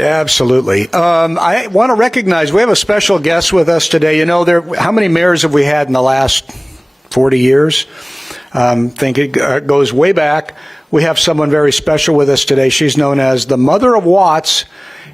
Absolutely. I want to recognize we have a special guest with us today. You know, how many mayors have we had in the last 40 years? I think it goes way back. We have someone very special with us today. She's known as the Mother of Watts,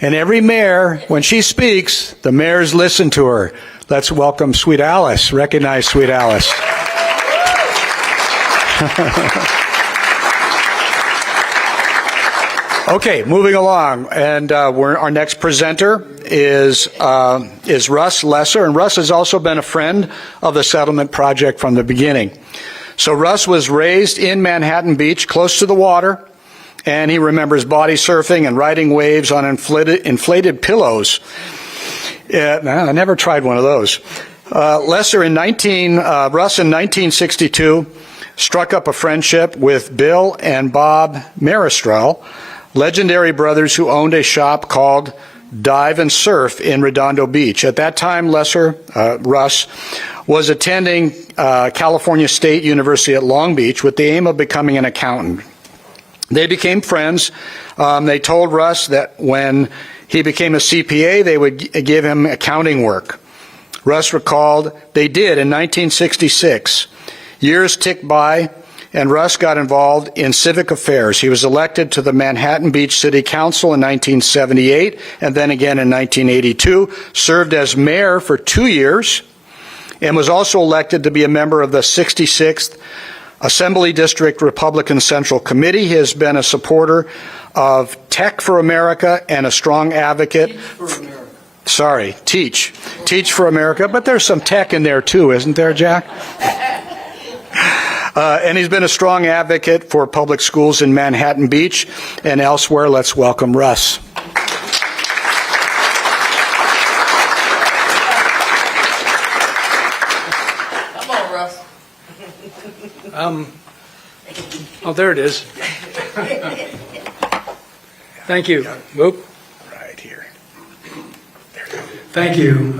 and every mayor, when she speaks, the mayors listen to her. Let's welcome Sweet Alice. Recognize Sweet Alice. Okay, moving along, and our next presenter is Russ Lesser, and Russ has also been a friend of the Settlement Project from the beginning. So Russ was raised in Manhattan Beach, close to the water, and he remembers body surfing and riding waves on inflated pillows. I never tried one of those. Russ in 1962 struck up a friendship with Bill and Bob Maristrell, legendary brothers who owned a shop called Dive and Surf in Redondo Beach. At that time, Russ was attending California State University at Long Beach with the aim of becoming an accountant. They became friends. They told Russ that when he became a CPA, they would give him accounting work. Russ recalled they did in 1966. Years ticked by, and Russ got involved in civic affairs. He was elected to the Manhattan Beach City Council in 1978, and then again in 1982, served as mayor for 2 years, and was also elected to be a member of the 66th Assembly District Republican Central Committee. He has been a supporter of Tech for America and a strong advocate. Teach for America, but there's some tech in there too, isn't there, Jack? And he's been a strong advocate for public schools in Manhattan Beach and elsewhere. Let's welcome Russ. Come on, Russ. Oh, there it is. Thank you. Whoop. Right here. Thank you.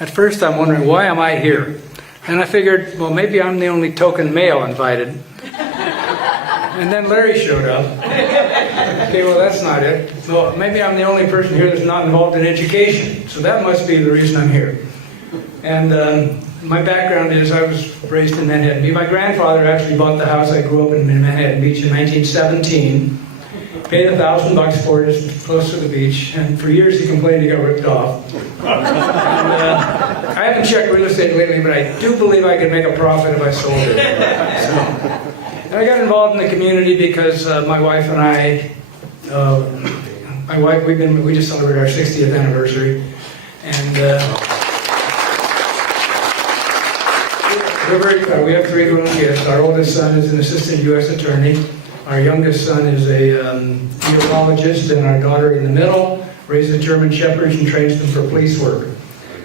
At first, I'm wondering, why am I here? And I figured, well, maybe I'm the only token male invited. And then Larry showed up. Okay, well, that's not it. Well, maybe I'm the only person here that's not involved in education. So that must be the reason I'm here. And my background is I was raised in Manhattan Beach. My grandfather actually bought the house I grew up in Manhattan Beach in 1917. Paid $1,000 for it, it's close to the beach, and for years he complained he got ripped off. And, I haven't checked real estate lately, but I do believe I could make a profit if I sold it. And I got involved in the community because my wife and we just celebrated our 60th anniversary, and we're very proud. We have 3 grown kids. Our oldest son is an assistant U.S. attorney. Our youngest son is a geologist, and our daughter in the middle raises German shepherds and trains them for police work.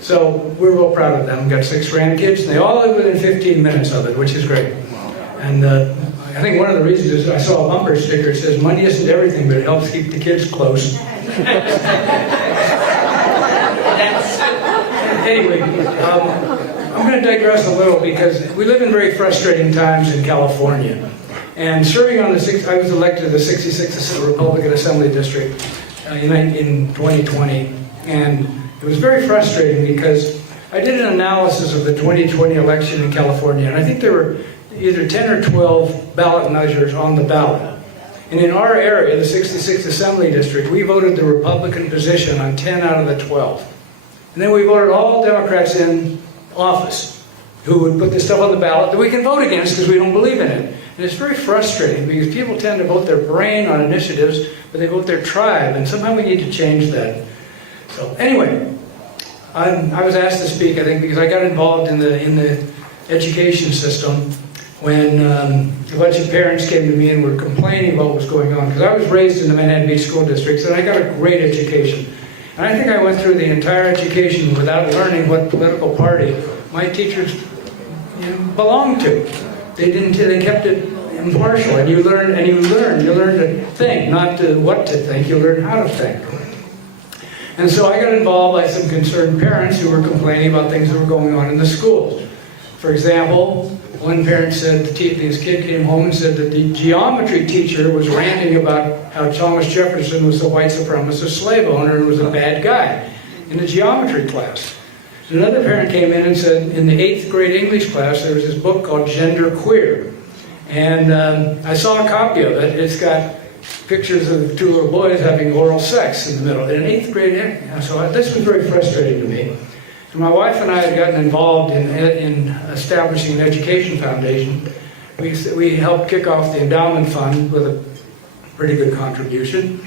So we're real proud of them. We've got 6 grandkids, and they all live within 15 minutes of it, which is great. And I think one of the reasons is I saw a bumper sticker that says, money isn't everything, but it helps keep the kids close. Anyway, I'm going to digress a little because we live in very frustrating times in California. And serving on I was elected to the 66th Republican Assembly District in 2020. And it was very frustrating because I did an analysis of the 2020 election in California. And I think there were either 10 or 12 ballot measures on the ballot. And in our area, the 66th Assembly District, we voted the Republican position on 10 out of the 12. And then we voted all Democrats in office who would put this stuff on the ballot that we can vote against because we don't believe in it. And it's very frustrating because people tend to vote their brain on initiatives, but they vote their tribe, and somehow we need to change that. So anyway, I was asked to speak, I think, because I got involved in the education system when a bunch of parents came to me and were complaining about what was going on. Because I was raised in the Manhattan Beach school districts, and I got a great education. And I think I went through the entire education without learning what political party my teachers belonged to. They kept it impartial, and you learn to think, not to what to think, you learn how to think. And so I got involved by some concerned parents who were complaining about things that were going on in the schools. For example, one parent said this kid came home and said that the geometry teacher was ranting about how Thomas Jefferson was a white supremacist slave owner and was a bad guy in the geometry class. Another parent came in and said in the 8th grade English class there was this book called Gender Queer. And I saw a copy of it. It's got pictures of 2 little boys having oral sex in the middle. In 8th grade, so this was very frustrating to me. And my wife and I had gotten involved in establishing an education foundation. We helped kick off the endowment fund with a pretty good contribution.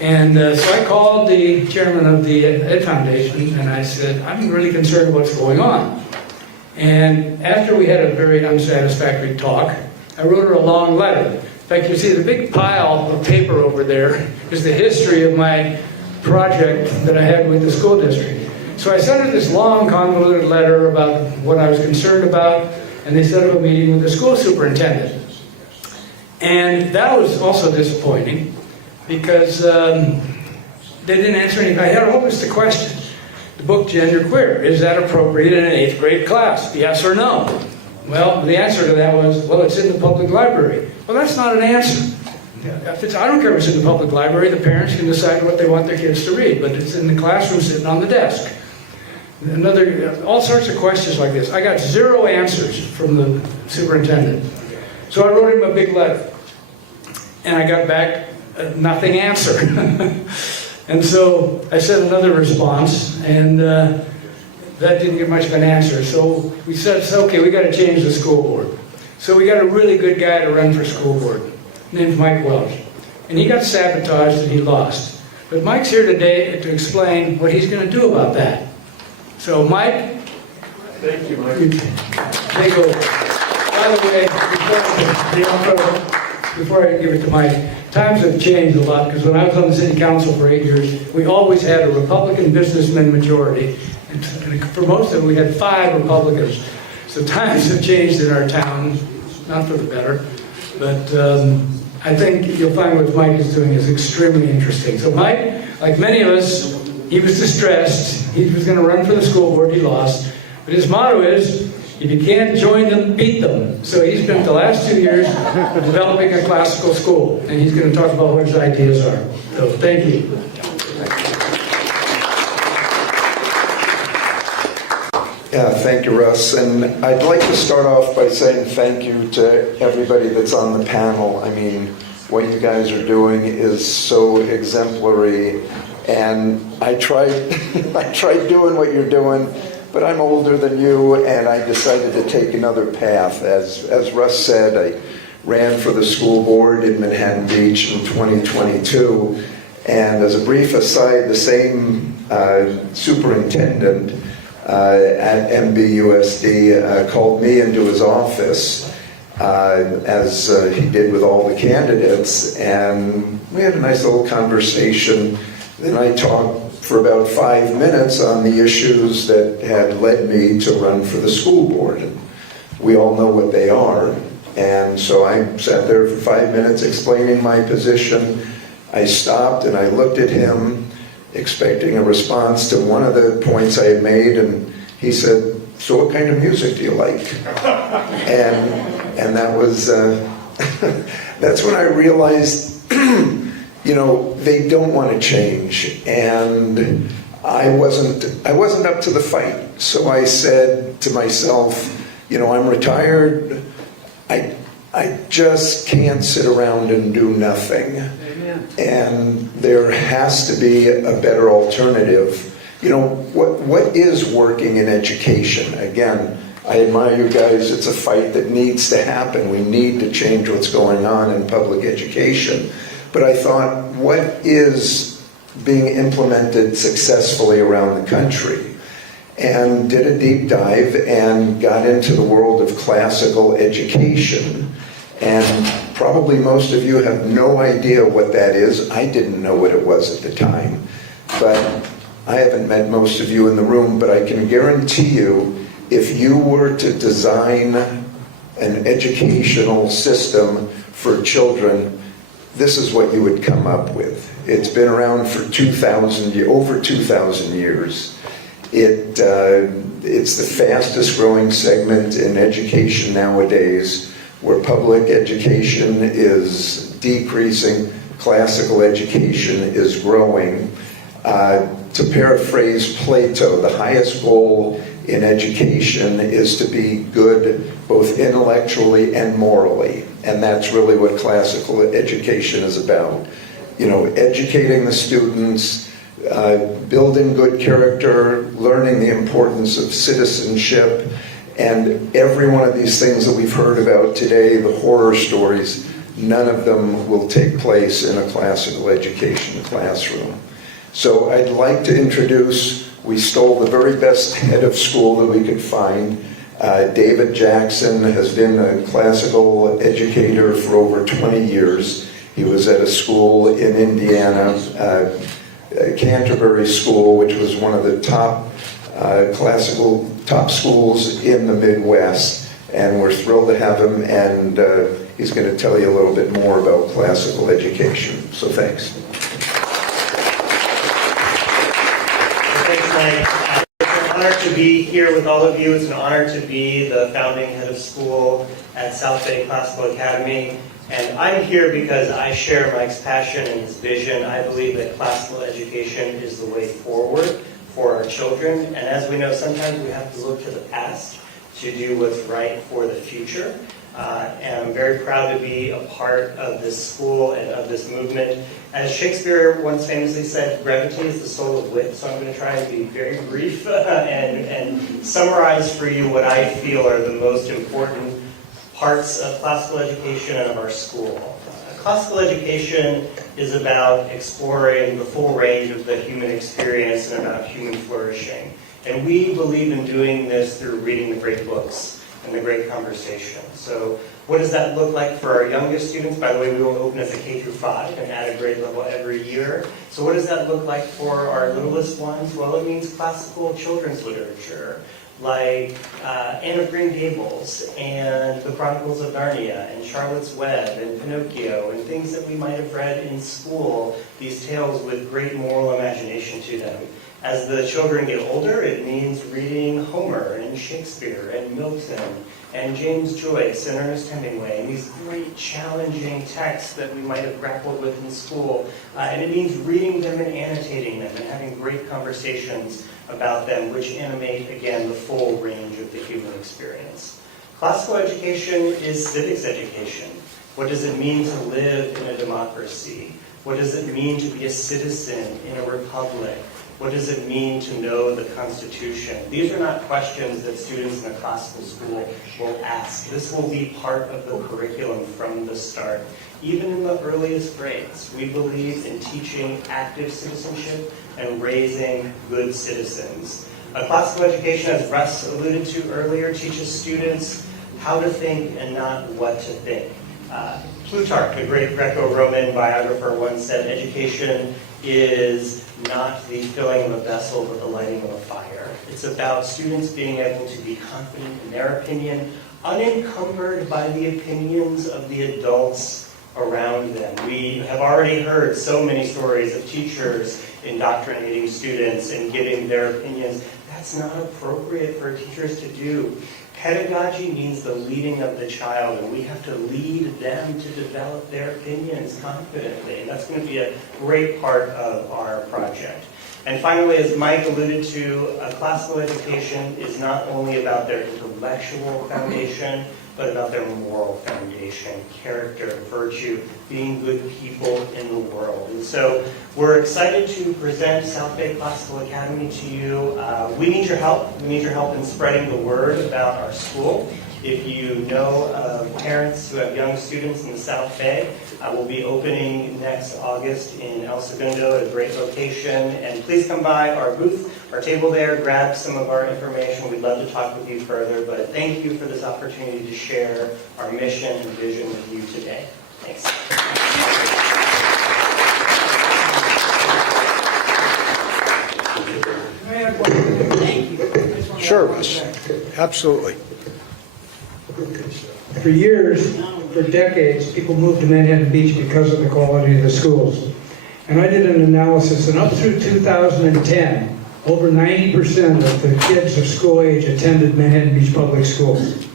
And so I called the chairman of the Ed Foundation and I said, I'm really concerned about what's going on. And after we had a very unsatisfactory talk, I wrote her a long letter. In fact, you see the big pile of paper over there is the history of my project that I had with the school district. So I sent her this long, convoluted letter about what I was concerned about, and they set up a meeting with the school superintendent. And that was also disappointing, because they didn't answer anything. I had a whole list of questions. The book Gender Queer, is that appropriate in an 8th grade class? Yes or no? Well, the answer to that was, well, it's in the public library. Well, that's not an answer. I don't care if it's in the public library. The parents can decide what they want their kids to read, but it's in the classroom sitting on the desk. All sorts of questions like this. I got 0 answers from the superintendent. So I wrote him a big letter. And I got back nothing answered. And so I sent another response, and that didn't get much of an answer. So we said, okay, we got to change the school board. So we got a really good guy to run for school board, named Mike Welch. And he got sabotaged and he lost. But Mike's here today to explain what he's going to do about that. So Mike. Thank you, Mike. Take over. By the way, before I give it to Mike, times have changed a lot, because when I was on the city council for 8 years, we always had a Republican businessman majority. And for most of it, we had 5 Republicans. So times have changed in our town, not for the better. But I think you'll find what Mike is doing is extremely interesting. So Mike, like many of us, he was distressed. He was going to run for the school board. He lost. But his motto is, if you can't join them, beat them. So he spent the last 2 years developing a classical school. And he's going to talk about what his ideas are. So thank you. Yeah, thank you, Russ. And I'd like to start off by saying thank you to everybody that's on the panel. I mean, what you guys are doing is so exemplary. And I tried doing what you're doing, but I'm older than you, and I decided to take another path. As Russ said, I ran for the school board in Manhattan Beach in 2022. And as a brief aside, the same superintendent at MBUSD called me into his office, as he did with all the candidates, and we had a nice little conversation. Then I talked for about 5 minutes on the issues that had led me to run for the school board. And we all know what they are. And so I sat there for 5 minutes explaining my position. I stopped and I looked at him, expecting a response to one of the points I had made, and he said, "So what kind of music do you like?" And that was that's when I realized, you know, they don't want to change, and I wasn't up to the fight. So I said to myself, you know, I'm retired. I just can't sit around and do nothing. Amen. And there has to be a better alternative. You know, what is working in education? Again, I admire you guys. It's a fight that needs to happen. We need to change what's going on in public education. But I thought, what is being implemented successfully around the country? And did a deep dive and got into the world of classical education. And probably most of you have no idea what that is. I didn't know what it was at the time. But I haven't met most of you in the room, but I can guarantee you, if you were to design an educational system for children, this is what you would come up with. It's been around for over 2,000 years. It's the fastest growing segment in education nowadays, where public education is decreasing, classical education is growing. To paraphrase Plato, the highest goal in education is to be good both intellectually and morally. And that's really what classical education is about. You know, educating the students, building good character, learning the importance of citizenship, and every one of these things that we've heard about today, the horror stories, none of them will take place in a classical education classroom. So I'd like to introduce, we stole the very best head of school that we could find. David Jackson has been a classical educator for over 20 years. He was at a school in Indiana, Canterbury School, which was one of the top top schools in the Midwest. And we're thrilled to have him, and he's going to tell you a little bit more about classical education. So thanks. Thanks, Mike. It's an honor to be here with all of you. It's an honor to be the founding head of school at South Bay Classical Academy. And I'm here because I share Mike's passion and his vision. I believe that classical education is the way forward for our children. And as we know, sometimes we have to look to the past to do what's right for the future. And I'm very proud to be a part of this school and of this movement. As Shakespeare once famously said, brevity is the soul of wit. So I'm going to try and be very brief and summarize for you what I feel are the most important parts of classical education and of our school. Classical education is about exploring the full range of the human experience and about human flourishing. And we believe in doing this through reading the great books and the great conversation. So what does that look like for our youngest students? By the way, we will open as a K through 5 and add a grade level every year. So what does that look like for our littlest ones? Well, it means classical children's literature, like Anne of Green Gables and the Chronicles of Narnia and Charlotte's Web and Pinocchio and things that we might have read in school, these tales with great moral imagination to them. As the children get older, it means reading Homer and Shakespeare and Milton and James Joyce and Ernest Hemingway, and these great challenging texts that we might have grappled with in school. And it means reading them and annotating them and having great conversations about them, which animate, again, the full range of the human experience. Classical education is civics education. What does it mean to live in a democracy? What does it mean to be a citizen in a republic? What does it mean to know the Constitution? These are not questions that students in a classical school will ask. This will be part of the curriculum from the start. Even in the earliest grades, we believe in teaching active citizenship and raising good citizens. A classical education, as Russ alluded to earlier, teaches students how to think and not what to think. Plutarch, the great Greco-Roman biographer, once said, education is not the filling of a vessel, but the lighting of a fire. It's about students being able to be confident in their opinion, unencumbered by the opinions of the adults around them. We have already heard so many stories of teachers indoctrinating students and giving their opinions. That's not appropriate for teachers to do. Pedagogy means the leading of the child, and we have to lead them to develop their opinions confidently. And that's going to be a great part of our project. And finally, as Mike alluded to, classical education is not only about their intellectual foundation, but about their moral foundation, character, virtue, being good people in the world. And so we're excited to present South Bay Classical Academy to you. We need your help. We need your help in spreading the word about our school. If you know of parents who have young students in the South Bay, we'll be opening next August in El Segundo at a great location. And please come by our booth, our table there, grab some of our information. We'd love to talk with you further. But thank you for this opportunity to share our mission and vision with you today. Thanks. Sure, Russ. Absolutely. For years, for decades, people moved to Manhattan Beach because of the quality of the schools. And I did an analysis, and up through 2010, over 90% of the kids of school age attended Manhattan Beach Public Schools.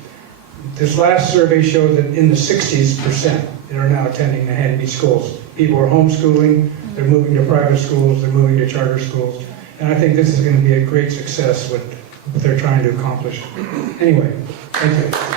This last survey showed that in the 60s% they are now attending Manhattan Beach schools. People are homeschooling, they're moving to private schools, they're moving to charter schools. And I think this is going to be a great success, what they're trying to accomplish. Anyway, thank you.